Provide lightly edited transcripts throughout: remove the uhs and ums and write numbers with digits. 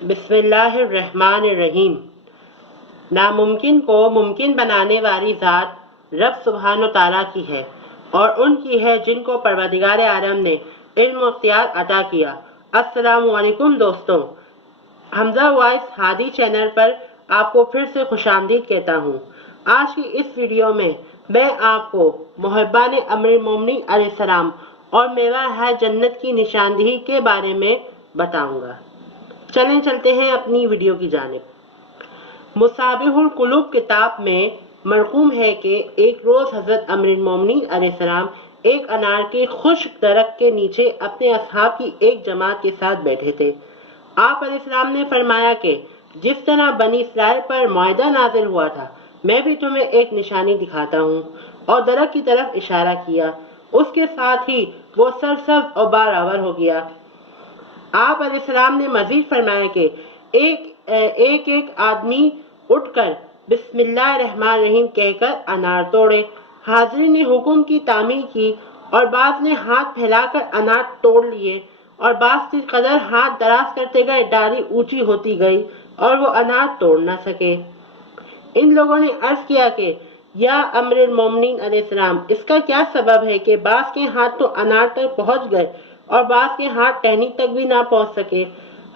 بسم اللہ الرحمن الرحیم۔ ناممکن کو ممکن بنانے والی ذات رب سبحانہ و تعالیٰ کی ہے اور ان کی ہے جن کو پروردگار عالم نے علم و اختیار عطا کیا۔ السلام علیکم دوستوں، حمزہ وائس ہادی چینل پر آپ کو پھر سے خوش آمدید کہتا ہوں۔ آج کی اس ویڈیو میں آپ کو محبان امیر المومنین علیہ السلام اور میوہ ہے جنت کی نشاندہی کے بارے میں بتاؤں گا۔ چلیں چلتے ہیں اپنی ویڈیو کی جانب۔ مصابیح القلوب کتاب میں مرقوم ہے کہ ایک روز حضرت امیر المومنین علیہ السلام ایک انار کے خشک درخت کے نیچے اپنے اصحاب کی ایک جماعت کے ساتھ بیٹھے تھے۔ آپ علیہ السلام نے فرمایا کہ جس طرح بنی اسرائیل پر معاہدہ نازل ہوا تھا، میں بھی تمہیں ایک نشانی دکھاتا ہوں، اور درخت کی طرف اشارہ کیا۔ اس کے ساتھ ہی وہ سرسبز اور بارآور ہو گیا۔ آپ علیہ السلام نے مزید فرمایا کہ ایک آدمی اٹھ کر بسم اللہ الرحمن الرحیم کہہ کر انار توڑے۔ حاضرین نے حکم کی تعمیل کی اور بعض نے ہاتھ پھیلا کر انار توڑ لیے اور بعض کی قدر ہاتھ دراز کرتے گئے ڈالی اونچی ہوتی گئی اور وہ انار توڑ نہ سکے۔ ان لوگوں نے عرض کیا کہ یا امیر المومنین علیہ السلام، اس کا کیا سبب ہے کہ بعض کے ہاتھ تو انار تک پہنچ گئے اور بعض کے ہاتھ ٹہنی تک بھی نہ پہنچ سکے؟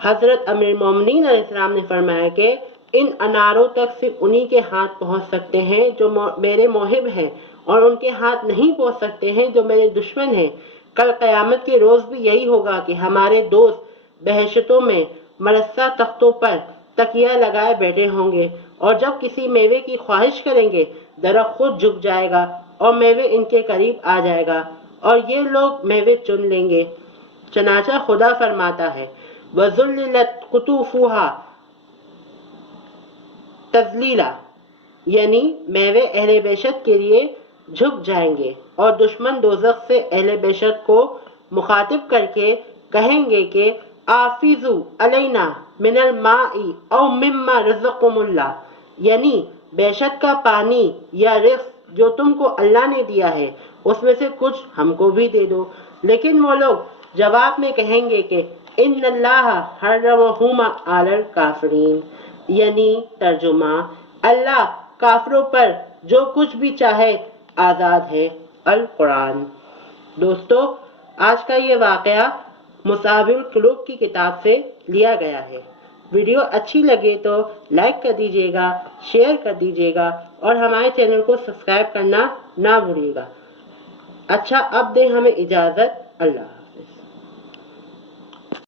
حضرت امیر المومنین علیہ السلام نے فرمایا کہ ان اناروں تک صرف انہی کے ہاتھ پہنچ سکتے ہیں جو میرے محب ہیں، اور ان کے ہاتھ نہیں پہنچ سکتے ہیں جو میرے دشمن ہیں۔ کل قیامت کے روز بھی یہی ہوگا کہ ہمارے دوست بہشتوں میں مرصع تختوں پر تکیہ لگائے بیٹھے ہوں گے، اور جب کسی میوے کی خواہش کریں گے درخت خود جھک جائے گا اور میوے ان کے قریب آ جائے گا اور یہ لوگ میوے چن لیں گے۔ چنانچہ خدا فرماتا ہے وَذُلِّلَتْ قُطُوفُهَا تذلیلا، یعنی میوے اہل بیشت کے لیے جھک جائیں گے، اور دشمن دوزخ سے اہل بیشت کو مخاطب کر کے کہیں گے کہ آفیزو علینا من الماء او مما رزقکم اللہ، یعنی بیشت کا پانی یا رزق جو تم کو اللہ نے دیا ہے اس میں سے کچھ ہم کو بھی دے دو۔ لیکن وہ لوگ جواب میں کہیں گے کہ ان اللہ حرمہما علی الکافرین، یعنی ترجمہ اللہ کافروں پر جو کچھ بھی چاہے آزاد ہے۔ القرآن۔ دوستو، آج کا یہ واقعہ مصابیح القلوب کی کتاب سے لیا گیا ہے۔ ویڈیو اچھی لگے تو لائک کر دیجیے گا، شیئر کر دیجیے گا اور ہمارے چینل کو سبسکرائب کرنا نہ بھولیے گا۔ اچھا، اب دیں ہمیں اجازت۔ اللہ۔